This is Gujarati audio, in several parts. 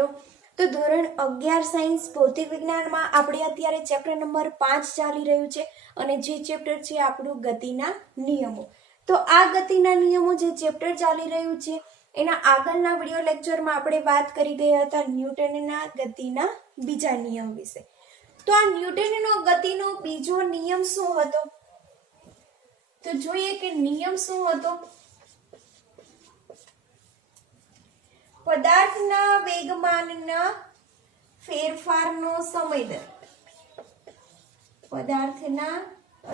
મિત્રો, તો ધોરણ 11 સાયન્સ ભૌતિક વિજ્ઞાનમાં આપણે અત્યારે ચેપ્ટર નંબર 5 ચાલી રહ્યું છે અને જે ચેપ્ટર છે આપણું ગતિના નિયમો. તો આ ગતિના નિયમો જે ચેપ્ટર ચાલી રહ્યું છે એના આગળના વિડિયો લેક્ચરમાં આપણે વાત કરી ગયા હતા ન્યૂટનના ગતિના બીજા નિયમ વિશે. તો આ ન્યૂટનનો ગતિનો બીજો નિયમ શું હતો? તો જોઈએ કે નિયમ શું હતો. પદાર્થના વેગમાનના ફેરફારનો સમય દર. પદાર્થના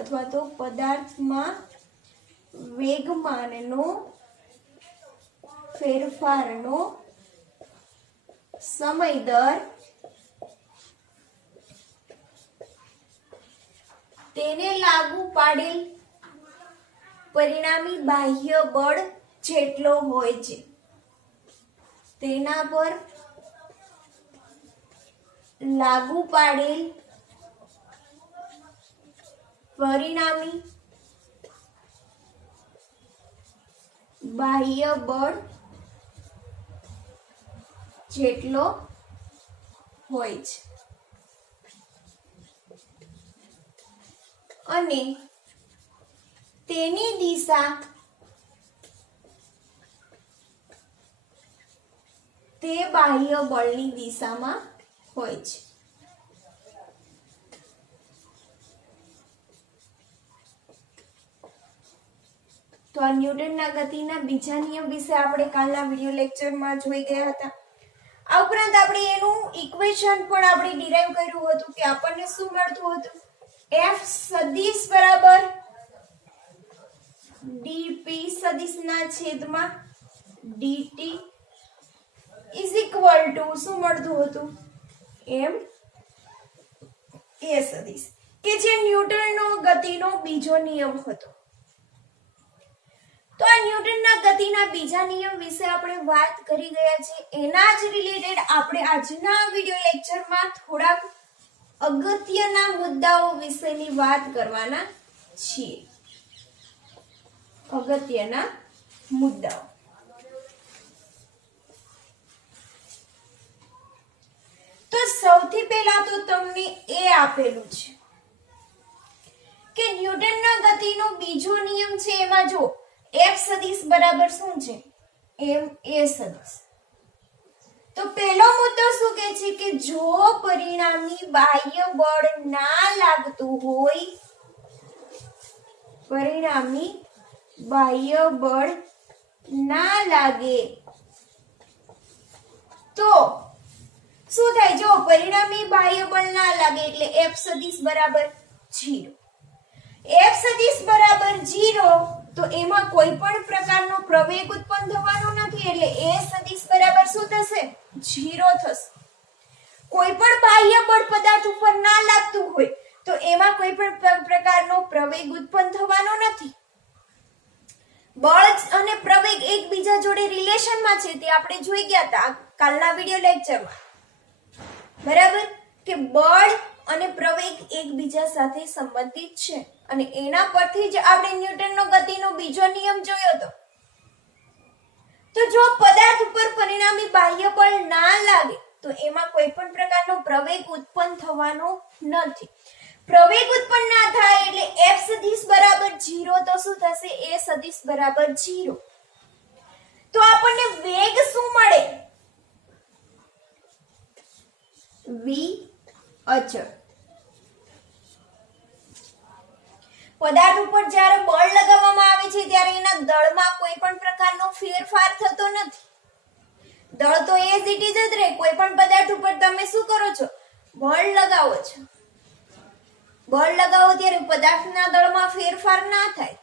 અથવા તો પદાર્થમાં વેગમાનનો ફેરફારનો સમય દર તેને લાગુ પાડેલ પરિણામી બાહ્ય બળ જેટલો હોય છે. તેના પર લાગુ પાડેલ પરિણામી બાહ્ય બળ જેટલો હોય છે અને તેની દિશા તે બાહ્ય બળની દિશામાં હોય છે. તો આ ન્યૂટનના ગતિના બીજા નિયમ વિશે આપણે કાલના વિડિયો લેક્ચરમાં જોઈ ગયા હતા. આ ઉપરાંત આપણે એનું ઇક્વેશન પણ આપણે ડિરાઈવ કર્યું હતું કે આપણને શું મળતું હતું? F સદિશ બરાબર dp સદિશના છેદમાં dt ઇઝ ઇક્વલ ટુ શું મળતું હતું? m a સદિશ, કે જે ન્યૂટનનો ગતિનો બીજો નિયમ હતો. તો આ ન્યૂટનના ગતિના બીજા નિયમ વિશે આપણે વાત કરી ગયા છે. એના જ રિલેટેડ આપણે આજના વિડિયો લેક્ચરમાં થોડાક અગત્યના મુદ્દાઓ વિશેની વાત કરવાના છીએ. અગત્યના મુદ્દાઓ. તો સૌથી પહેલા તો તમને એ આપેલું છે કે ન્યૂટનના ગતિનો બીજો નિયમ છે. એમાં જો F સદિશ બરાબર શું છે? m a સદિશ. તો પહેલો મુદ્દો શું કહે છે કે જો પરિણામી બાહ્ય બળ ના લાગતું હોય, પરિણામી બાહ્ય બળ ના લાગે તો શું થાય? જો પરિણામી બાહ્ય બળ ના લાગે એટલે F સદિશ બરાબર 0. F સદિશ બરાબર 0 તો એમાં કોઈ પણ પ્રકારનો પ્રવેગ ઉત્પન્ન થવાનો નથી એટલે A સદિશ બરાબર શું થશે? 0 થશે. કોઈ પણ બાહ્ય બળ પદાર્થ ઉપર ના લાગતું હોય તો એમાં કોઈ પણ પ્રકારનો પ્રવેગ ઉત્પન્ન થવાનો નથી. બળ અને પ્રવેગ એકબીજા જોડે રિલેશનમાં છે તે આપણે જોઈ ગયા હતા કાલના વિડિયો લેક્ચરમાં. બરાબર કે બળ અને પ્રવેગ એકબીજા સાથે સંબંધિત છે અને એના પરથી જ આપણે ન્યૂટનનો ગતિનો બીજો નિયમ જોયો હતો. તો જો પદાર્થ ઉપર પરિણામી બાહ્ય બળ ના લાગે તો એમાં કોઈ પણ પ્રકારનો પ્રવેગ ઉત્પન્ન થવાનો નથી. પ્રવેગ ઉત્પન્ન ના થાય એટલે F સદિશ બરાબર 0 તો શું થશે? A સદિશ બરાબર 0. તો આપણને વેગ શું મળે? v અચળ. પદાર્થ ઉપર જ્યારે બળ લગાવવામાં આવે છે ત્યારે એના દળમાં કોઈ પણ પ્રકારનો ફેરફાર થતો નથી. દળ તો એઝ ઇટ ઇઝ જ રહે. કોઈ પણ પદાર્થ ઉપર તમે શું કરો છો? બળ લગાવો છો. બળ લગાવો ત્યારે પદાર્થના દળમાં ફેરફાર ના થાય.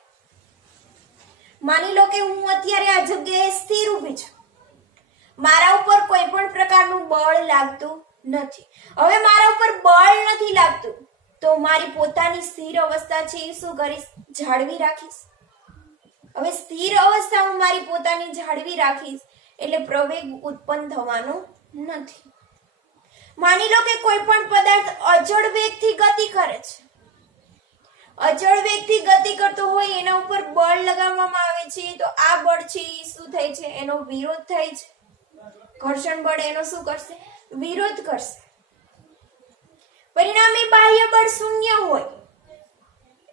માની લો કે હું અત્યારે આ જગ્યાએ સ્થિર ઊભી છું. મારા ઉપર કોઈ પણ પ્રકારનું બળ લાગતું નથી. હવે મારા ઉપર બળ નથી લાગતું તો મારી પોતાની સ્થિર અવસ્થા છે એ શું કરીશ? જાળવી રાખીશ. હવે સ્થિર અવસ્થામાં મારી પોતાની જાળવી રાખીશ એટલે પ્રવેગ ઉત્પન્ન થવાનો નથી. માની લો કે કોઈ પણ પદાર્થ અચળ વેગથી ગતિ કરે છે. અચળ વેગથી ગતિ કરતો હોય એના ઉપર બળ લગાવવામાં આવે છે તો આ બળ છે એ શું થાય છે? એનો વિરોધ થાય છે. ઘર્ષણ બળ એનો શું કરશે? વિરોધ કરશે. પરિણામી બાહ્ય બળ શૂન્ય હોય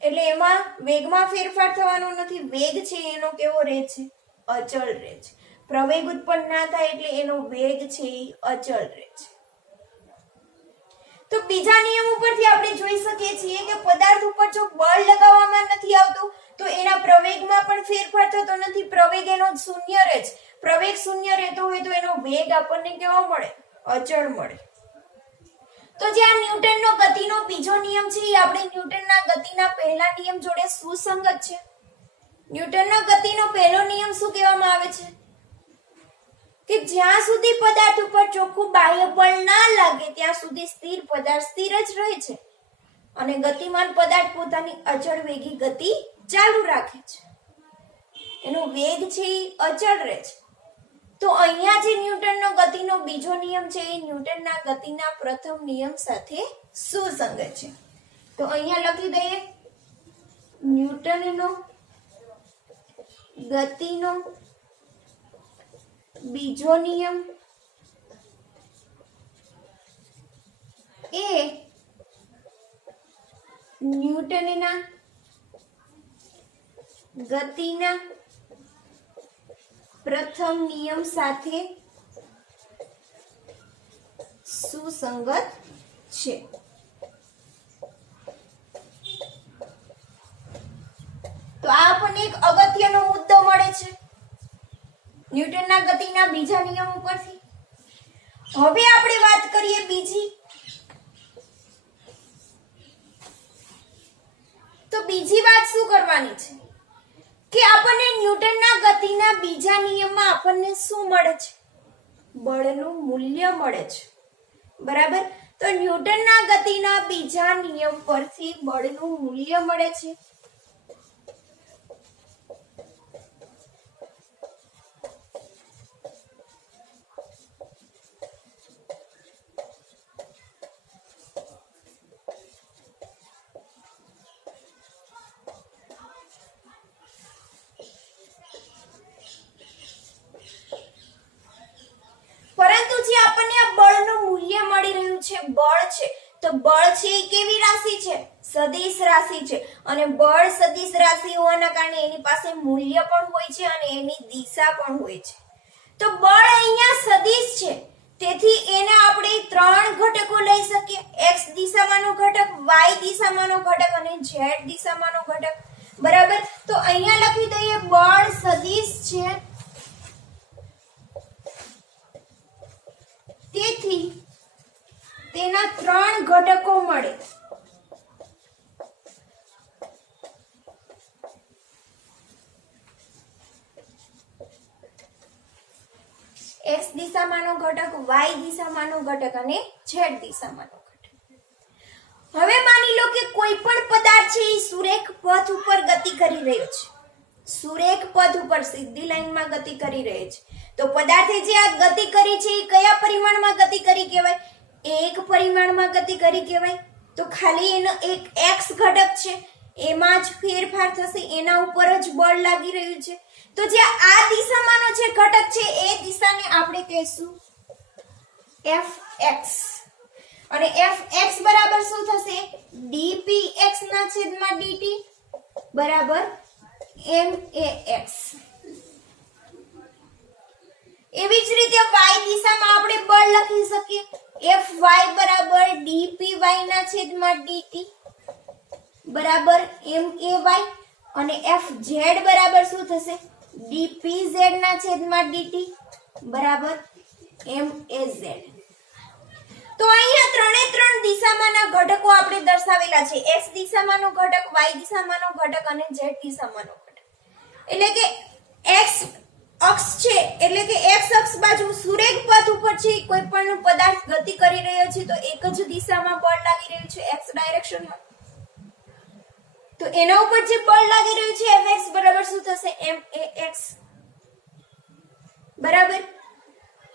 એટલે એમાં વેગમાં ફેરફાર થવાનો નથી. વેગ છે એનો કેવો રહે છે? અચળ રહે છે. પ્રવેગ ઉત્પન્ન ના થાય એટલે એનો વેગ છે એ અચળ રહે છે. તો બીજા નિયમ ઉપરથી આપણે જોઈ શકીએ છીએ કે પદાર્થ ઉપર જો બળ લગાવવામાં નથી આવતું તો એના પ્રવેગમાં પણ ફેરફાર થતો નથી. પ્રવેગ એનો શૂન્ય રહે છે. પ્રવેગ શૂન્ય રહેતો હોય તો એનો વેગ આપણને કેવો મળે? અચળ મળે. તો જે આ ન્યૂટનનો ગતિનો બીજો નિયમ છે એ આપણે ન્યૂટનના ગતિના પહેલા નિયમ જોડે સુસંગત છે. ન્યૂટનના ગતિનો પહેલો નિયમ શું કહેવામાં આવે છે? કે જ્યાં સુધી પદાર્થ ઉપર ચોખ્ખું બાહ્ય બળ ના લાગે ત્યાં સુધી સ્થિર પદાર્થ સ્થિર જ રહે છે અને ગતિમાન પદાર્થ પોતાની અચળ વેગી ગતિ ચાલુ રાખે છે. એનો વેગ છે એ અચળ રહે છે. તો અહીંયા જે ન્યૂટનનો ગતિનો બીજો નિયમ છે એ ન્યૂટનના ગતિના પ્રથમ નિયમ સાથે સુસંગત છે. તો અહીંયા લખી દઈએ ન્યૂટનનો ગતિનો બીજો નિયમ એ ન્યૂટનના ગતિના પ્રથમ નિયમ સાથે સુસંગત છે. તો આ આપણને એક અગત્યનો મુદ્દો મળે છે ન્યૂટનના ગતિના બીજા નિયમ ઉપરથી. હવે આપણે વાત કરીએ બીજી. તો બીજી વાત શું કરવાની છે કે આપણને ન્યૂટનના ગતિના બીજા નિયમમાં આપણને શું મળે છે? બળનું મૂલ્ય મળે છે. બરાબર. તો ન્યૂટનના ગતિના બીજા નિયમ પરથી બળનું મૂલ્ય મળે છે. બળ છે તો બળ છે એ કેવી રાશિ છે? સદિશ રાશિ છે. અને બળ સદિશ રાશિ હોવાના કારણે એની પાસે મૂલ્ય પણ હોય છે અને એની દિશા પણ હોય છે. તો બળ અહીંયા સદિશ છે તેથી એને આપણે ત્રણ ઘટકો લઈ શકીએ. x દિશામાંનો ઘટક, y દિશામાંનો ઘટક અને z દિશામાંનો ઘટક. બરાબર. તો અહીંયા લખી દઈએ બળ સદિશ છે તેથી તેના ત્રણ ઘટકો મળે. x દિશામાંનો ઘટક, y દિશામાંનો ઘટક અને z દિશામાંનો ઘટક. હવે માની લો કે કોઈ પણ પદાર્થ છે એ સુરેખ પથ ઉપર ગતિ કરી રહ્યો છે. સુરેખ પથ ઉપર સીધી લાઈનમાં ગતિ કરી રહ્યો છે. તો પદાર્થે જે આ ગતિ કરી છે એ કયા પરિમાણમાં ગતિ કરી કહેવાય? એક પરિમાણમાં ગતિ કરી કહેવાય. તો ખાલી એનો એક x ઘટક છે એમાં જ ફેરફાર થશે, એના ઉપર જ બળ લાગી રહ્યું છે. તો જે આ દિશામાંનો જે ઘટક છે એ દિશાને આપણે કહીશું fx. અને fx બરાબર શું થશે? dpx ના છેદમાં dt બરાબર max. એવી જ રીતે y દિશામાં આપણે બળ લખી શકીએ fy બરાબર dpy ના છેદમાં dt બરાબર may. અને fz બરાબર શું થશે? dpz ના છેદમાં dt બરાબર maz. તો અહીંયા ત્રણે ત્રણ દિશામાંના ઘટકો આપણે દર્શાવેલા છે. x દિશામાંનો ઘટક, y દિશામાંનો ઘટક અને z દિશામાંનો ઘટક. એટલે કે x અક્ષ છે એટલે કે x અક્ષ બાજુ સુરેખ પથ ઉપર છે કોઈ પણ પદાર્થ ગતિ કરી રહ્યો છે તો એક જ દિશામાં બળ લાગી રહ્યું છે x ડાયરેક્શનમાં. તો એના ઉપર જે બળ લાગી રહ્યું છે fx બરાબર શું થશે? max. બરાબર.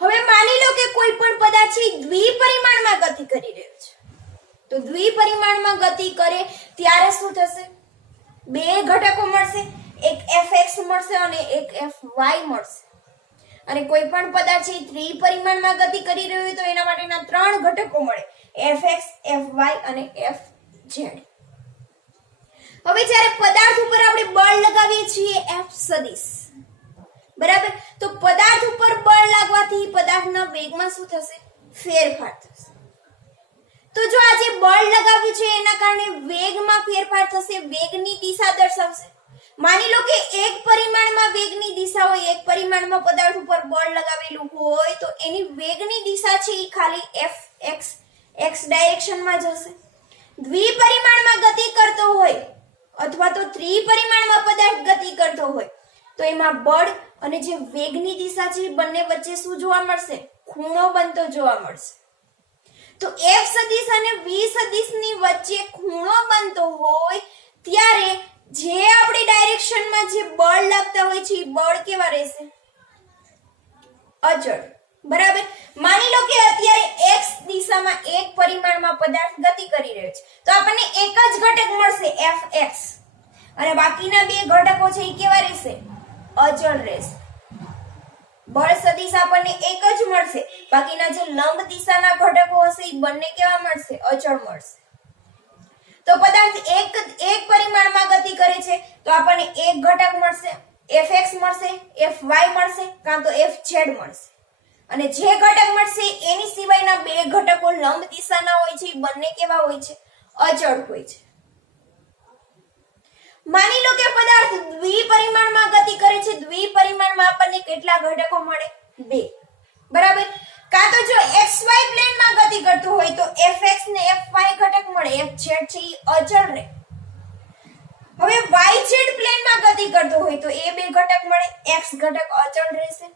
હવે માની લો કે કોઈ પણ પદાર્થ છે દ્વિપરિમાણમાં ગતિ કરી રહ્યો છે. તો દ્વિપરિમાણમાં ગતિ કરે ત્યારે શું થશે? બે ઘટકો મળશે, એક fx મળશે અને એક fy મળશે. અને કોઈ પણ પદાર્થ છે 3 પરિમાણમાં ગતિ કરી રહ્યો હોય તો એના માટેના 3 ઘટકો મળે, fx, fy અને fz. હવે જ્યારે પદાર્થ ઉપર આપણે બળ લગાવીએ છીએ F સદિશ, બરાબર, તો પદાર્થ ઉપર બળ લાગવાથી પદાર્થના વેગમાં શું થશે? ફેરફાર થશે. તો જો આ જે બળ લગાવ્યું છે એના કારણે વેગમાં ફેરફાર થશે, વેગની દિશા દર્શાવશે. માની લો કે એક પરિમાણમાં વેગની દિશા હોય, એક પરિમાણમાં પદાર્થ ઉપર બળ લગાવેલું હોય તો એની વેગની દિશા છે એ ખાલી fx, x ડાયરેક્શનમાં જશે. દ્વિપરિમાણમાં ગતિ કરતો હોય અથવા તો ત્રિપરિમાણમાં પદાર્થ ગતિ કરતો હોય તો એમાં બળ અને જે વેગની દિશા છે બંને વચ્ચે શું જોવા મળશે? ખૂણો બનતો જોવા મળશે. તો f સદિશ અને v સદિશની વચ્ચે ખૂણો બનતો હોય ત્યારે જે આપણી ડાયરેક્શનમાં જે બળ લાગતા હોય છે એ બળ કેવા રહેશે? અચળ, બરાબર. માની લો કે અત્યારે x દિશામાં એક પરિમાણમાં પદાર્થ ગતિ કરી રહ્યો છે તો આપણને એક જ ઘટક મળશે fx અને બાકીના બે ઘટકો છે એ કેવા રહેશે? અચળ રહેશે. બળ સદિશ આપણને એક જ મળશે, બાકીના જે લંબ દિશાના ઘટકો હશે એ બંને કેવા મળશે? અચળ મળશે. તો પદાર્થ એક પરિમાણમાં ગતિ કરે છે તો આપણને એક ઘટક મળશે, fx મળશે, fy મળશે કાં તો fz મળશે. અને જે ઘટક મળશે એની સિવાયના બે ઘટકો લંબ દિશાના હોય છે, બંને કેવા હોય છે? અચળ હોય છે. માની લો કે પદાર્થ દ્વિપરિમાણમાં ગતિ કરે છે, દ્વિપરિમાણમાં આપણને કેટલા ઘટકો મળે? 2, બરાબર. કાં તો જો xy પ્લેનમાં ગતિ કરતું હોય તો fx ને fy ઘટક મળે, fz છે એ અચળ રહે. હવે yz પ્લેનમાં ગતિ કરતો હોય તો એ બે ઘટક મળે, x ઘટક અચળ રહેશે.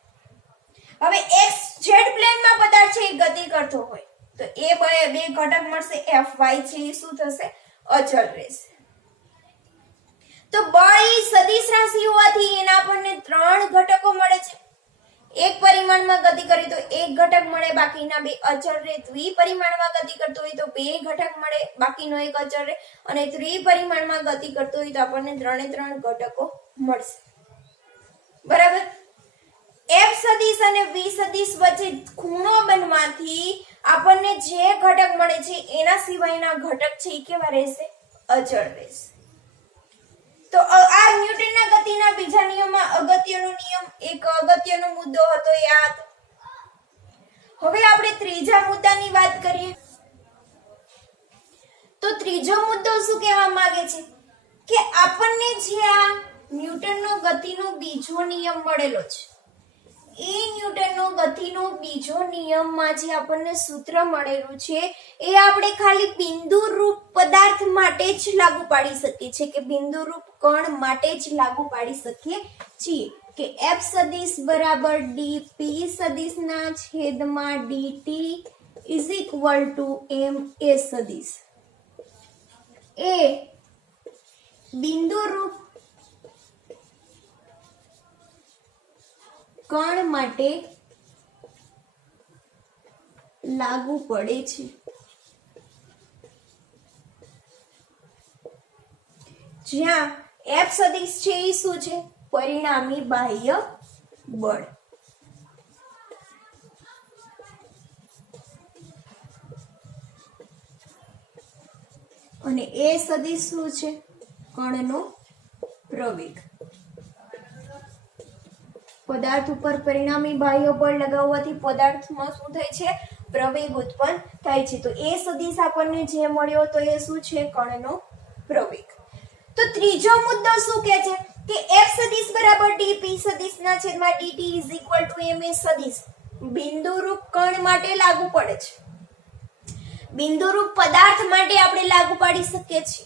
હવે xz પ્લેનમાં પદાર્થ છે એ ગતિ કરતો હોય તો એ બે ઘટક મળશે, fy છે એ શું થશે? અચળ રહેશે. તો બળ સદિશ રાશિ હોવાથી એના આપણને 3 ઘટકો મળે છે. એક પરિમાણમાં ગતિ કરે તો એક ઘટક મળે, બાકીના બે અચળ રહે. દ્વિપરિમાણમાં ગતિ કરતો હોય તો બે ઘટક મળે, બાકીનો એક અચળ રહે. અને ત્રિપરિમાણમાં ગતિ કરતો હોય તો આપણને 3 ઘટકો મળશે, બરાબર. f સદિશ અને v સદિશ વચ્ચે ખૂણો બનવાથી આપણને જે ઘટક મળે છે એના સિવાયના ઘટક છે એ કેવા રહેશે? અચળ રહેશે. તો આ ન્યૂટનના ગતિના બીજા નિયમમાં અગત્યનો નિયમ, એક અગત્યનો મુદ્દો હતો એ આ હતો. હવે આપણે ત્રીજા મુદ્દાની વાત કરીએ. તો ત્રીજો મુદ્દો શું કહેવા માંગે છે કે આપણને જે આ ન્યૂટનનો ગતિનો બીજો નિયમ મળેલો છે એ ન્યૂટનનો ગતિનો બીજો નિયમમાં જે આપણને સૂત્ર મળેલું છે એ આપણે ખાલી બિંદુરૂપ પદાર્થ માટે જ લાગુ પાડી શકીએ છીએ, કે બિંદુરૂપ કણ માટે જ લાગુ પાડી શકીએ છીએ કે f સદિશ બરાબર dp સદિશના છેદમાં dt is equal to ma સદિશ એ બિંદુરૂપ કણ માટે લાગુ પડે છે. જ્યાં f સદિશ છે એ શું છે? પરિણામી બાહ્ય બળ. અને a સદિશ શું છે? કણનો પ્રવેગ. પદાર્થ ઉપર પરિણામી બાહ્ય બળ લગાવવાથી પદાર્થમાં શું થાય છે? પ્રવેગ ઉત્પન્ન થાય છે. તો એ સદિશ આપણને જે મળ્યો તો એ શું છે? કણનો પ્રવેગ. તો ત્રીજો મુદ્દો શું કહે છે કે f સદિશ બરાબર dp સદિશના છેદમાં dt is equal to ma સદિશ બિંદુરૂપ કણ માટે લાગુ પડે છે. બિંદુરૂપ પદાર્થ માટે આપણે લાગુ પાડી શકીએ છીએ.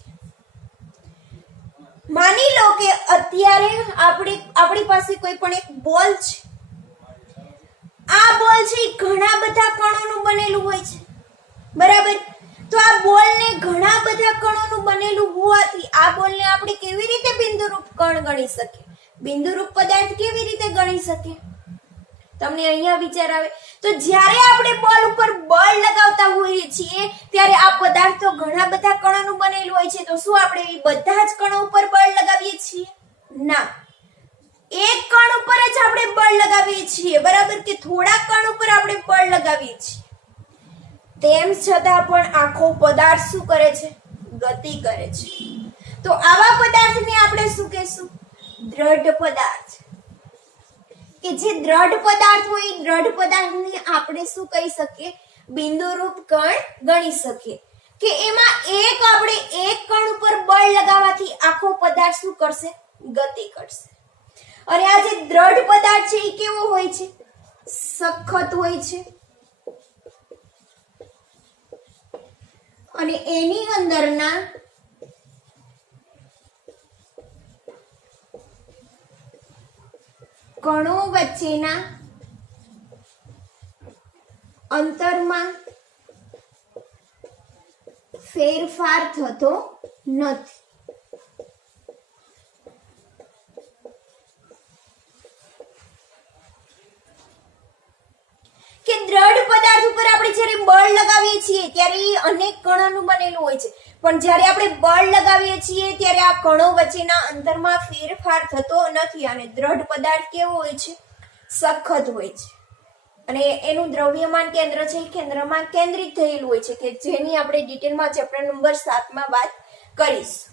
માની લો કે અત્યારે આપણી પાસે કોઈ પણ એક બોલ છે. આ બોલ છે ઘણા બધા કણોનું બનેલું હોય છે, બરાબર. તો આ બોલને ઘણા બધા કણોનું બનેલું હોવાથી આ બોલને આપણે કેવી રીતે બિંદુરૂપ કણ ગણી શકીએ? બિંદુરૂપ પદાર્થ કેવી રીતે ગણી શકીએ? તમને અહીંયા વિચાર આવે. તો જ્યારે આપણે બોલ ઉપર બળ લગાવતા હોઈએ છીએ ત્યારે આ પદાર્થ તો ઘણા બધા કણોનું બનેલું હોય છે. તો શું આપણે બધા જ કણો ઉપર બળ લગાવીએ છીએ? ના, એક કણ ઉપર જ આપણે આપણે બળ લગાવીએ છીએ, બરાબર, કે થોડા કણ ઉપર આપણે બળ લગાવીએ છીએ, તેમ છતાં પણ આખો પદાર્થ શું કરે છે? ગતિ કરે છે. તો આવા પદાર્થને આપણે શું કહેશું? દ્રઢ પદાર્થ. કે જે દ્રઢ પદાર્થ હોય એ દ્રઢ પદાર્થને આપણે શું કહી શકીએ? બિંદુરૂપ કણ ગણી શકીએ. કે એમાં આપણે એક કણ ઉપર બળ લગાવવાથી આખો પદાર્થ શું કરશે? ગતિ કરશે. અને આ જે દ્રઢ પદાર્થ છે એ કેવો હોય છે? સખત હોય છે. અને એની અંદરના કણો વચ્ચેના અંતરમાં ફેરફાર થતો નથી. કે દ્રઢ પદાર્થ ઉપર આપણે જ્યારે બળ લગાવીએ છીએ ત્યારે એ અનેક કણોનું બનેલું હોય છે, પણ જ્યારે આપણે બળ લગાવીએ છીએ ત્યારે આ કણો વચ્ચેના અંતરમાં ફેરફાર થતો નથી. અને દ્રઢ પદાર્થ કેવો હોય છે? સખત હોય છે. અને એનું દ્રવ્યમાન કેન્દ્ર છે એ કેન્દ્રમાં કેન્દ્રિત થયેલું હોય છે, કે જેની આપણે ડિટેલમાં ચેપ્ટર નંબર 7 માં વાત કરીશું.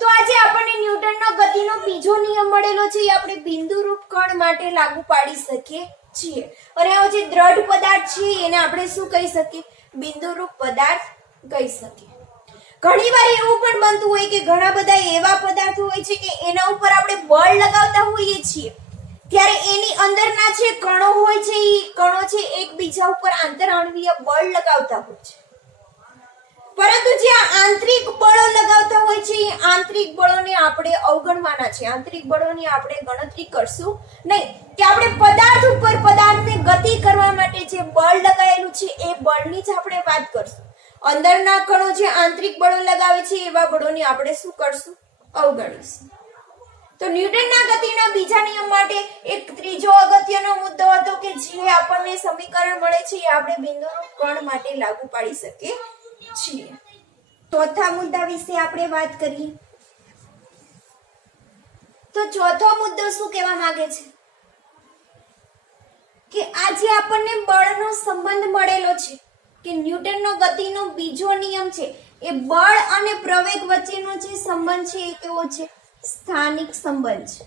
તો આજે આપણને ન્યૂટનનો ગતિનો બીજો નિયમ મળેલો છે, એ આપણે બિંદુરૂપ કણ માટે લાગુ પાડી શકીએ છીએ. અને આ જે દ્રઢ પદાર્થ છે એને આપણે શું કહી શકીએ? બિંદુરૂપ પદાર્થ કહી શકીએ. ઘણીવાર એવું પણ બનતું હોય કે ઘણા બધા એવા પદાર્થો હોય છે કે એના ઉપર આપણે બળ લગાવતા હોઈએ છીએ ત્યારે એની અંદરના જે કણો હોય છે એ કણો છે એકબીજા ઉપર આંતરઆણવીય બળ લગાવતા હોય છે, પરંતુ જે આંતરિક બળો લગાવતા હોય છે એ આંતરિક બળોને આપણે અવગણવાના છે. આંતરિક બળોની આપણે ગણતરી કરશું નહીં, કે આપણે પદાર્થ ઉપર પદાર્થને ગતિ કરવા માટે જે બળ લગાવેલું છે એ બળની જ આપણે વાત કરશું. અંદરના કણો જે આંતરિક બળો લગાવે છે એવા બળોને આપણે શું કરશું? અવગણીશું. તો ન્યૂટનના ગતિના બીજા નિયમ માટે એક ત્રીજો અગત્યનો મુદ્દો હતો કે જે આપણને સમીકરણ મળે છે એ આપણે બિંદુરૂપ કણ માટે લાગુ પાડી શકીએ છીએ. ચોથા મુદ્દા વિશે આપણે વાત કરીએ. તો ચોથો મુદ્દો શું કહેવા માંગે છે? કે આજે આપણને બળનો સંબંધ મળેલો છે, કે ન્યૂટનનો ગતિનો બીજો નિયમ છે એ બળ અને પ્રવેગ વચ્ચેનો જે સંબંધ છે એ કેવો છે? સ્થાનિક સંબંધ છે.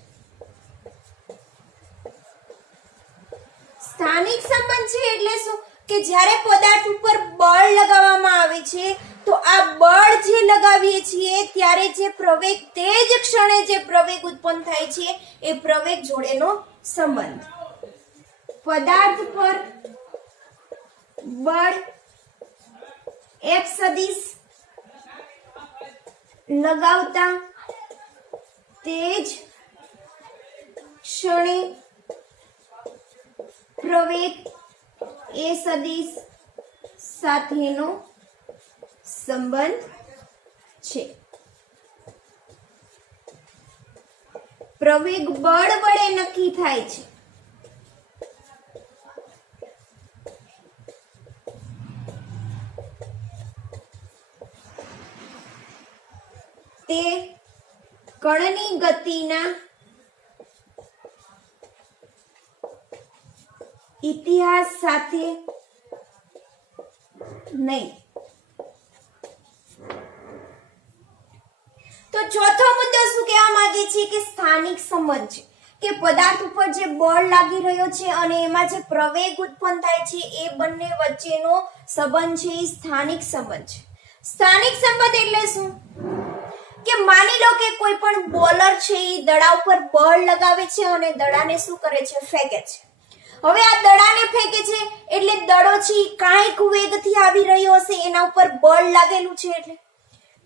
સ્થાનિક સંબંધ છે એટલે શું? કે જ્યારે પદાર્થ ઉપર બળ લગાવવામાં આવે છે તો આ બળ જે લગાવીએ છીએ ત્યારે જે પ્રવેગ, તે જ ક્ષણે જે પ્રવેગ ઉત્પન્ન થાય છે એ પ્રવેગ જોડેનો સંબંધ. પદાર્થ પર બળ F સદિશ લગાવતા તે જ ક્ષણે પ્રવેગ એ સદિશ સાથેનો સંબંધ છે. પ્રવેગ બળ વડે નક્કી થાય છે. તે કણની ગતિના ઇતિહાસ સાથે નહીં. તો ચોથો મુદ્દો શું કહેવા માંગે છે? કે સ્થાનિક સંબંધ છે, કે પદાર્થ ઉપર જે બળ લાગી રહ્યો છે અને એમાં જે પ્રવેગ ઉત્પન્ન થાય છે એ બંને વચ્ચેનો સંબંધ છે એ સ્થાનિક સંબંધ છે. સ્થાનિક સંબંધ એટલે શું? કે માની લો કે કોઈ પણ બોલર છે એ દડા ઉપર બળ લગાવે છે અને દડાને શું કરે છે? ફેંકે છે. હવે આ દડાને ફેંકે છે એટલે દડો છે કાંઈક વેગથી આવી રહ્યો હશે, એના ઉપર બળ લાગેલું છે એટલે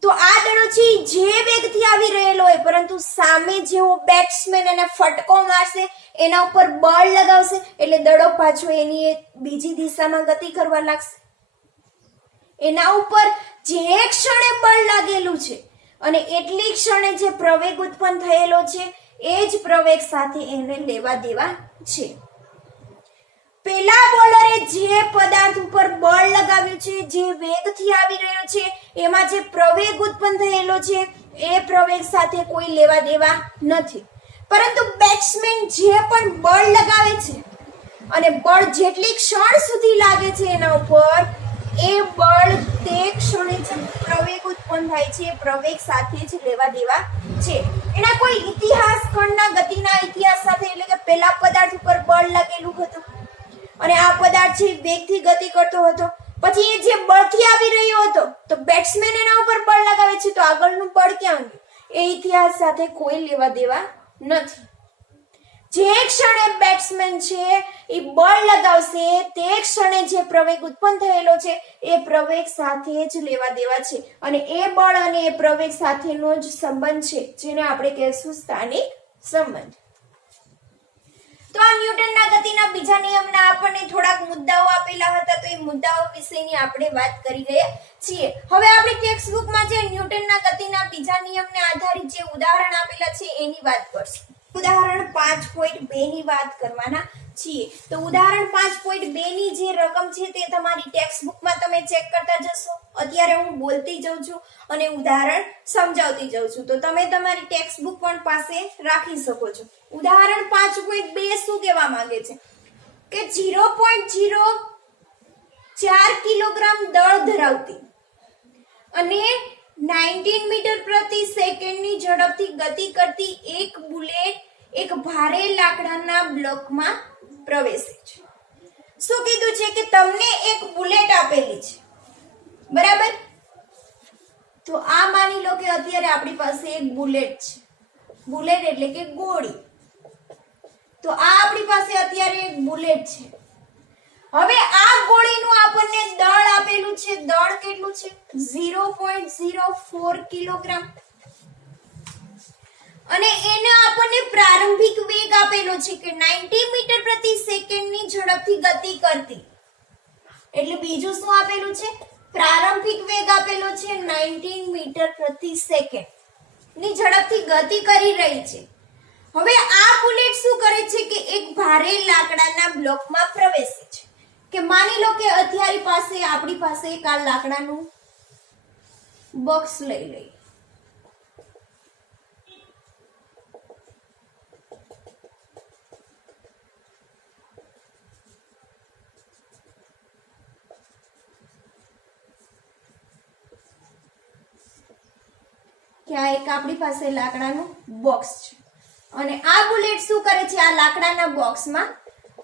તો આ દડો છે જે વેગથી આવી રહેલો હોય, પરંતુ સામે જેવો બેટ્સમેન એને ફટકો મારશે, એના ઉપર બળ લગાવશે એટલે દડો પાછો એની બીજી દિશામાં ગતિ કરવા લાગશે. એના ઉપર જે ક્ષણે બળ લાગેલું છે અને એટલી ક્ષણે જે પ્રવેગ ઉત્પન્ન થયેલો છે એ જ પ્રવેગ સાથે એને લેવા દેવા છે. પેલા બોલરે જે પદાર્થ ઉપર બળ લગાવ્યું છે, જે વેગથી આવી રહ્યો છે, એમાં જે પ્રવેગ ઉત્પન્ન થયેલો છે એ પ્રવેગ સાથે કોઈ લેવા દેવા નથી. પરંતુ બેટ્સમેન જે પણ બળ લગાવે છે અને બળ જેટલી ક્ષણ સુધી લાગે છે એના ઉપર, એ બળ તે ક્ષણે જે પ્રવેગ ઉત્પન્ન થાય છે એ પ્રવેગ સાથે જ લેવા દેવા છે. એના કોઈ ઇતિહાસ, કણના ગતિના ઇતિહાસ સાથે, એટલે કે પેલા પદાર્થ ઉપર બળ લાગેલું હતું અને આ પદાર્થ છે વેગથી ગતિ કરતો હતો, પછી એ જે બળથી આવી રહ્યો હતો તો બેટ્સમેન એના ઉપર બળ લગાવે છે, તો આગળનું બળ ક્યાં ગયું? એ ઇતિહાસ સાથે કોઈ લેવા દેવા નથી. જે ક્ષણે બેટ્સમેન છે એ બળ લગાવશે તે ક્ષણે જે પ્રવેગ ઉત્પન્ન થયેલો છે એ પ્રવેગ સાથે જ લેવા દેવા છે, અને એ બળ અને એ પ્રવેગ સાથેનો જ સંબંધ છે જેને આપણે કહેશું સ્થાનિક સંબંધ. તો આ ન્યૂટનના ગતિના બીજા નિયમના આપણને થોડાક મુદ્દાઓ આપેલા હતા, તો એ મુદ્દાઓ વિશેની આપણે વાત કરી ગયા છીએ. હવે આપણી ટેક્સ્ટ બુકમાં જે ન્યૂટનના ગતિના બીજા નિયમને આધારિત જે ઉદાહરણ આપેલા છે એની વાત કરશું. ઉદાહરણ 5.2 ની વાત કરવાના છીએ. તો ઉદાહરણ 5.2 ની જે રકમ છે તે તમારી ટેક્સ્ટ બુકમાં તમે ચેક કરતા જશો. અત્યારે હું બોલતી જાઉં છું અને ઉદાહરણ સમજાવતી જાઉં છું, તો તમે તમારી ટેક્સ્ટ બુક પણ પાસે રાખી શકો છો. ઉદાહરણ 5.2 શું કહેવા માંગે છે કે 0.04 કિલોગ્રામ દળ ધરાવતી અને 19 મીટર પ્રતિ સેકન્ડની ઝડપથી ગતિ કરતી એક બુલેટ એક ભારે લાકડાના બ્લોકમાં પ્રવેશે છે. શું કીધું છે કે તમને એક બુલેટ આપેલી છે, બરાબર? તો આ માની લો કે અત્યારે આપણી પાસે એક બુલેટ છે. બુલેટ એટલે કે ગોળી. તો આ આપણી પાસે અત્યારે એક બુલેટ છે. હવે આ ગોળીનું આપણને દળ આપેલું છે. દળ કેટલું છે? 0.04 કિલોગ્રામ. અને એને આપણને પ્રારંભિક વેગ આપેલો છે કે 90 મીટર પ્રતિ સેકન્ડની ઝડપથી ગતિ કરતી. એટલે બીજું શું આપેલું છે? પ્રારંભિક વેગ આપેલો છે 19 મીટર પ્રતિ સેકન્ડ ની ઝડપથી ગતિ કરી રહી છે. હવે આ બુલેટ શું કરે છે કે એક ભારે લાકડાના બ્લોકમાં પ્રવેશે છે. કે માની લો કે અત્યારે આપણી પાસે એક આ લાકડાનું બોક્સ લઈ લઈએ. કે આ એક આપણી પાસે લાકડાનું બોક્સ છે અને આ બુલેટ શું કરે છે? આ લાકડાના બોક્સમાં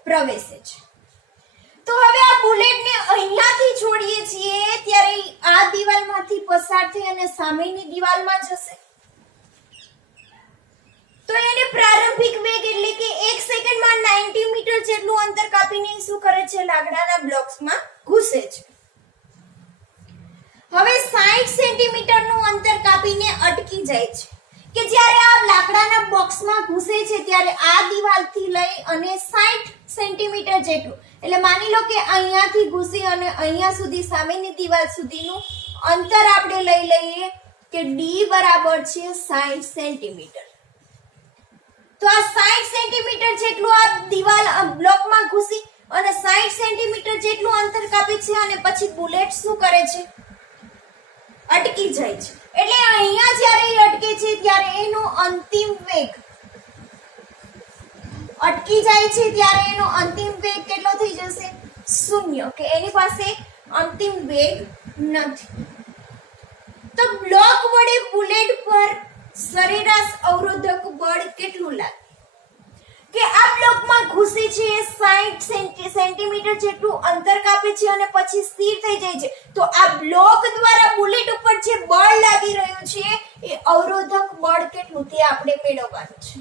પ્રવેશે છે. તો હવે આ બુલેટને અહીંયાથી છોડીએ છીએ ત્યારે આ દિવાલમાંથી પસાર થઈ અને સામેની દિવાલમાં જશે. તો એને પ્રારંભિક વેગ એટલે કે 1 સેકન્ડમાં 90 મીટર જેટલું અંતર કાપીને શું કરે છે? લાકડાના બ્લોક્સમાં ઘૂસે છે. હવે 60 સેન્ટીમીટરનું અંતર કાપીને અટકી જાય છે. કે જ્યારે આ લાકડાના બોક્સમાં ઘૂસે છે ત્યારે આ દિવાલથી લઈ અને 60 સેન્ટીમીટર જેટલું, એટલે માની લો કે અહીંયાથી ઘૂસી અને અહીંયા સુધી સામેની દિવાલ સુધીનું અંતર આપણે લઈ લઈએ કે d બરાબર છે 60 સેન્ટીમીટર. તો આ 60 સેન્ટીમીટર જેટલું આ દિવાલ બ્લોકમાં ઘૂસી અને 60 સેન્ટીમીટર જેટલું અંતર કાપે છે અને પછી બુલેટ શું કરે છે? અટકી જાય છે. એટલે અહીંયા જ્યારે એ અટકે છે ત્યારે એનો અંતિમ વેગ અટકી જાય છે ત્યારે એનો અંતિમ વેગ કેટલો થઈ જશે? 0, કે એની પાસે અંતિમ વેગ નથી. તો બ્લોક વડે બુલેટ પર સરેરાશ અવરોધક બળ કેટલું લાગે? કે આ બ્લોકમાં ઘૂસે છે 60 સેન્ટીમીટર જેટલું અંતર કાપે છે અને પછી સ્થિર થઈ જાય છે. તો આ બ્લોક દ્વારા બુલેટ ઉપર જે બળ લાગી રહ્યું છે એ અવરોધક બળ કેટલું તે આપણે મેળવવાનું છે.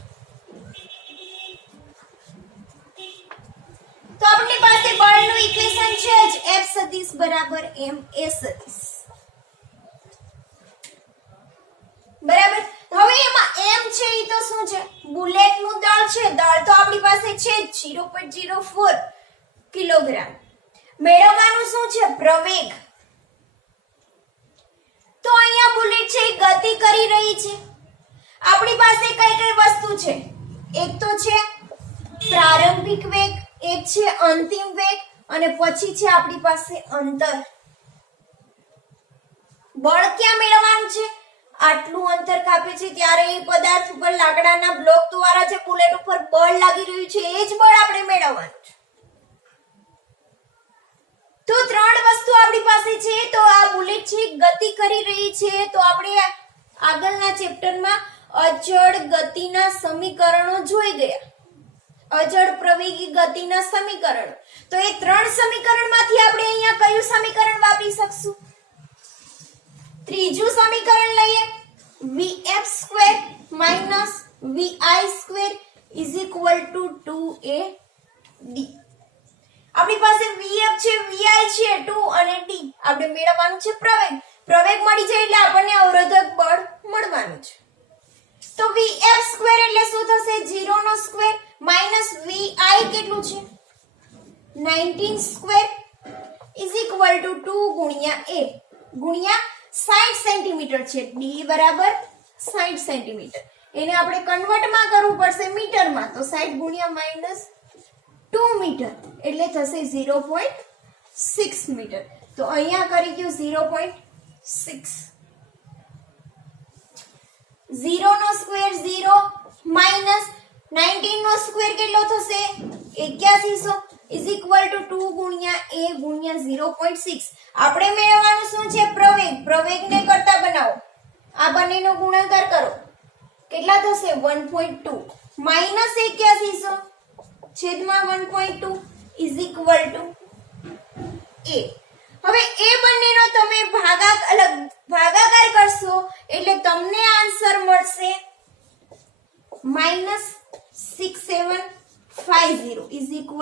તો આપણી પાસે બળનું ઇક્વેશન છે જ F સદિશ બરાબર m a સદિશ. બરાબર. હવે એમાં m છે ઈ તો શું છે? બુલેટનું દળ છે. દળ તો આપણી પાસે છે 0.04 કિલોગ્રામ. મેળવવાનું શું છે? પ્રવેગ. તો અહીંયા બુલેટ છે ગતિ કરી રહી છે. આપણી પાસે કઈ કઈ વસ્તુ છે? એક તો છે પ્રારંભિક વેગ, એક છે અંતિમ વેગ અને પછી છે આપણી પાસે અંતર. બળ ક્યાં મેળવવાનું છે? આટલું અંતર કાપે છે ત્યારે એ પદાર્થ ઉપર લાકડાના બ્લોક દ્વારા જે બુલેટ ઉપર બળ લાગી રહ્યું છે એ જ બળ આપણે મેળવવાનું છે. તો ત્રણ વસ્તુ આપણી પાસે છે. તો આ બુલેટ છે ગતિ કરી રહી છે. તો આપણે આગળના ચેપ્ટરમાં અચળ ગતિના સમીકરણો જોઈ ગયા. અચળ પ્રવેગી ગતિના સમીકરણો. તો એ ત્રણ સમીકરણમાંથી આપણે અહીંયા કયું સમીકરણ વાપરી શકશું? ત્રીજું સમીકરણ લઈએ. vf² - vi² = 2ad. આપણી પાસે vf છે, vi છે, 2 અને d. આપણે મેળવવાનું છે પ્રવેગ. પ્રવેગ મળી જાય એટલે આપણને અવરોધક બળ મળવાનું છે. તો vf² એટલે શું થશે? 0 નો સ્ક્વેર માઈનસ vi કેટલું છે? 19² = 2 ગુણ્યા a ગુણ્યા 60 સેન્ટીમીટર છે. d બરાબર 60 સેન્ટીમીટર. એને આપણે કન્વર્ટમાં કરવું પડશે મીટરમાં. તો 60 ગુણ્યા માઈનસ 2 મીટર એટલે થશે 0.6 મીટર. તો અહીંયા કરી દઉં 0.6. 0 નો સ્ક્વેર 0 માઈનસ 19 નો સ્ક્વેર કેટલો થશે? 8100 = 2 ગુણ્યા a ગુણ્યા 0.6. આપણે મેળવવાનું શું છે? પ્રવેગ. પ્રવેગને કરતા બનાવો. આ બંનેનો ગુણાકાર કરો. કેટલા થશે? 1.2 માઈનસ 8100 છેદમાં 1.2 = a. હવે એ બંનેનો તમે ભાગાકાર કરશો એટલે તમને આન્સર મળશે -6750 =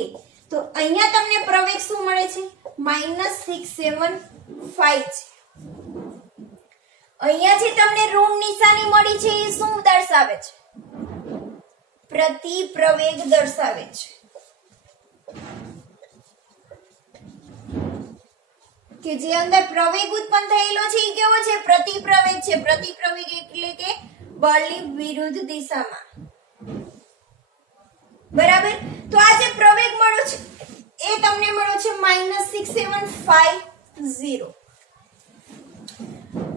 a. તો અહીંયા તમને પ્રવેગ શું મળે છે? -675 છે. અહીંયા જે તમને ઋણ નિશાની મળી છે એ શું દર્શાવે છે? પ્રતિ પ્રવેગ દર્શાવે છે. કે જે અંદર પ્રવેગ ઉત્પન્ન થયેલો છે એ કેવો છે? પ્રતિપ્રવેગ છે. પ્રતિપ્રવેગ એટલે કે બળની વિરુદ્ધ દિશામાં. બરાબર. તો આ જે પ્રવેગ મળ્યો છે એ તમને મળ્યો છે -6750.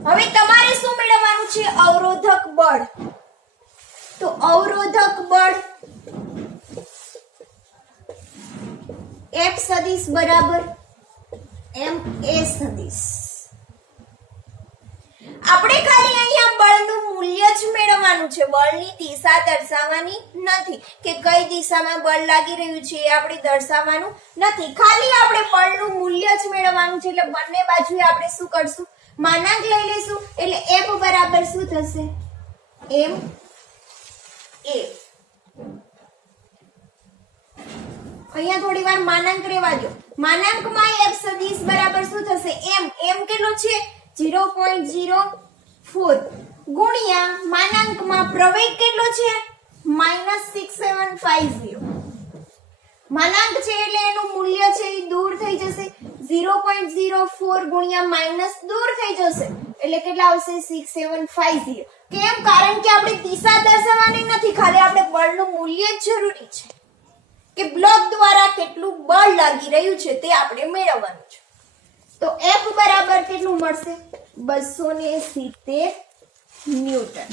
હવે તમારે શું મેળવવાનું છે? અવરોધક બળ. તો અવરોધક બળ F સદિશ બરાબર ma સદિશ. આપણે ખાલી અહીંયા બળનું મૂલ્ય જ મેળવવાનું છે. બળની દિશા દર્શાવવાની નથી કે કઈ દિશામાં બળ લાગી રહ્યું છે એ આપણે દર્શાવવાનું નથી. ખાલી આપણે બળનું મૂલ્ય જ મેળવવાનું છે. એટલે બંને બાજુએ આપણે શું કરશું? માનાંક લઈ લઈશું. એટલે F બરાબર શું થશે? ma. અહીંયા થોડી વાર માનાંક રહેવા દો. માનાંકમાં F સદિશ બરાબર શું થશે? m. m કેટલો છે? 0.04 ગુણ્યા માનાંકમાં પ્રવેગ કેટલો છે? -6750. માનાંક છે એટલે એનું મૂલ્ય છે એ દૂર થઈ જશે. 0.04 ગુણ્યા માઈનસ દૂર થઈ જશે એટલે કેટલા આવશે? 6750. કેમ? કારણ કે આપણે દિશા દર્શાવવાની નથી. ખાલી આપણે બળનું મૂલ્ય જ જરૂરી છે કે બ્લોક દ્વારા કેટલું બળ લાગી રહ્યું છે તે આપણે મેળવવાનું છે. તો F બરાબર કેટલું મળશે? 270 ન્યૂટન.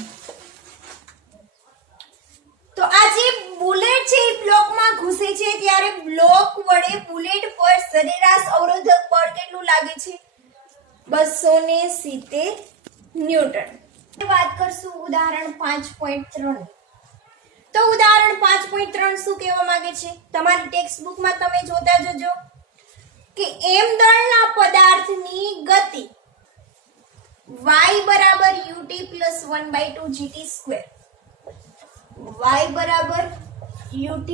તો આ જે બુલેટ છે એ બ્લોકમાં ઘૂસે છે ત્યારે બ્લોક વડે બુલેટ પર સરેરાશ અવરોધક બળ કેટલું લાગે છે? 270 ન્યૂટન. વાત કરશું ઉદાહરણ 5.3. તો ઉદાહરણ 5.3 શું કહેવા માંગે છે? તમારી ટેક્સ્ટ બુકમાં તમે જોતા જજો કે m દળના પદાર્થની ગતિ y બરાબર ut + 1/2 gt². y બરાબર ut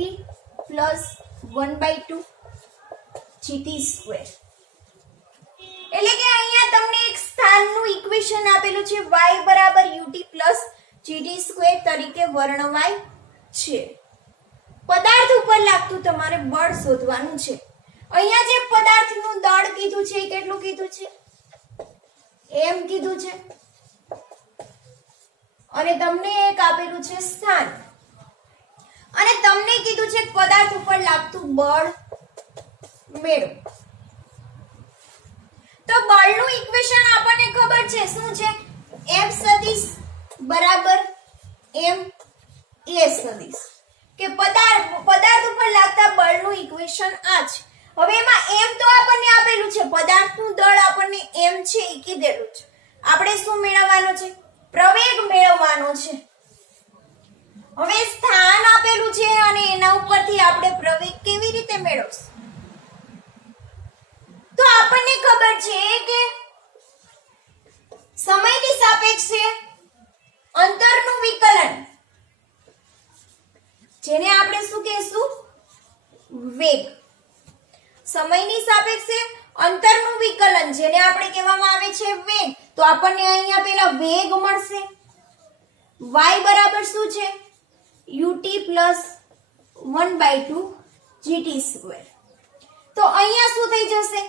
+ 1/2 gt². એટલે કે અહીંયા તમને એક સ્થાનનું ઇક્વેશન આપેલું છે. y બરાબર ut + gt² તરીકે વર્ણવાય છે. પદાર્થ ઉપર લાગતું તમારે બળ શોધવાનું છે. અહીંયા જે પદાર્થનું દળ કીધું છે એ કેટલું કીધું છે? m કીધું છે. અને તમને એક આપેલું છે સ્થાન. અને તમને કીધું છે પદાર્થ ઉપર લાગતું બળ મેળવો. તો બળનું ઇક્વેશન આપણને ખબર છે શું છે? F સદિશ બરાબર m a સદિશ કે પદાર્થ ઉપર લાગતા બળનું ઇક્વેશન આ છે. હવે એમાં m તો આપણને આપેલું છે, પદાર્થનું દળ આપણને m છે એ કીધેલું છે. આપણે શું મેળવવાનું છે? પ્રવેગ મેળવવાનો છે. હવે સ્થાન આપેલું છે અને એના ઉપરથી આપણે પ્રવેગ કેવી રીતે મેળવશું? તો આપણને ખબર છે કે સમયની સાપેક્ષે અંતરનું વિકલન, જેને આપણે શું કહેશું? વેગ. સમયની સાપેક્ષે અંતરનું વિકલન, જેને આપણે કહેવામાં આવે છે વેગ. તો આપણને અહીંયા પેલા વેગ મળશે. y બરાબર શું છે? ut plus 1/2 gt². તો અહીંયા શું થઈ જશે?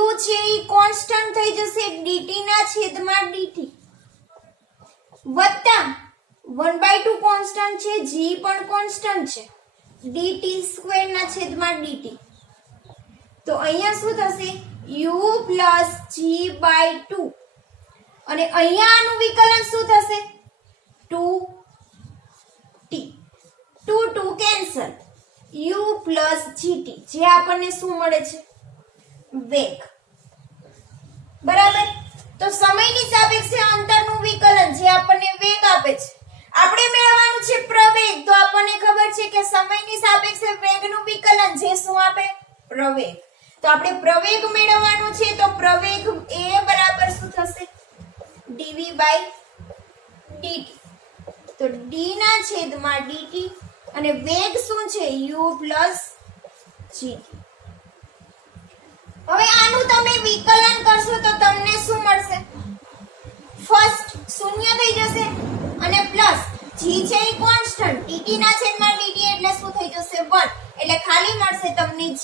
u છે એ કોન્સ્ટન્ટ થઈ જશે dt ના છેદમાં dt વત્તા 1/2 કોન્સ્ટન્ટ છે, g પણ કોન્સ્ટન્ટ છે, dt² ના છેદમાં dt. તો અહીંયા શું થશે? u plus g/2 અને અહીંયા આનું વિકલન શું થશે? 2t. 2 cancel, u plus gt, જે આપણને શું મળે છે? વેગ. બરાબર. તો સમયની સાપેક્ષે અંતરનું વિકલન જે આપણને વેગ આપે છે, આપણે મેળવવાનું છે પ્રવેગ. તો આપણને ખબર છે કે સમયની સાપેક્ષે વેગનું વિકલન જે શું આપે? પ્રવેગ. તો આપણે પ્રવેગ મેળવવાનું છે. તો પ્રવેગ a બરાબર શું થશે? dv/dt. તો d ના છેદમાં dt અને વેગ શું છે? u plus gt. હવે આનું તમે વિકલન કરશો તો તમને શું મળશે? ફર્સ્ટ શૂન્ય થઈ જશે અને પ્લસ g છે એ કોન્સ્ટન્ટ, dt ના છેદમાં dt એટલે શું થઈ જશે? 1. એટલે ખાલી મળશે તમને g.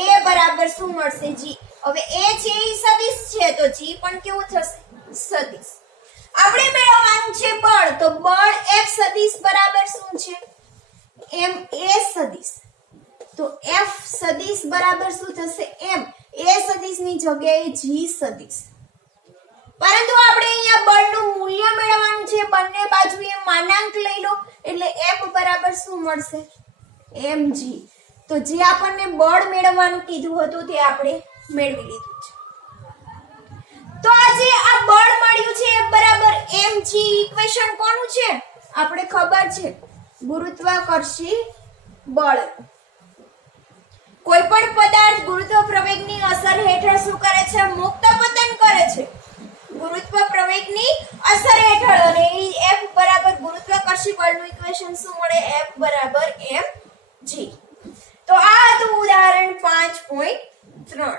a બરાબર શું મળશે? g. હવે a છે એ સદિશ છે તો g પણ કેવું થશે? સદિશ. આપણે મેળવવાનું છે બળ. તો બળ F સદિશ બરાબર શું છે? m a સદિશ. તો F સદિશ બરાબર શું થશે? m a સદિશની જગ્યાએ g સદિશ. પરંતુ આપણે અહીંયા બળનું મૂલ્ય મેળવવાનું છે. બંને બાજુએ માનાંક લઈ લો એટલે f બરાબર શું મળશે? mg. તો જે આપણને બળ મેળવવાનું કીધું હતું તે આપણે મેળવી લીધું છે. તો આજે આ બળ મળ્યું છે f બરાબર mg. ઇક્વેશન કોનું છે? આપણે ખબર છે, ગુરુત્વાકર્ષી બળ. કોઈ પણ પદાર્થ ગુરુત્વ પ્રવેગની અસર હેઠળ શું કરે છે? મુક્ત પતન કરે છે. ગુરુત્વ પ્રવેગની અસર હેઠળ. અને f બરાબર ગુરુત્વાકર્ષી બળનું ઇક્વેશન શું મળે? f બરાબર mg. તો આ હતું ઉદાહરણ 5.3.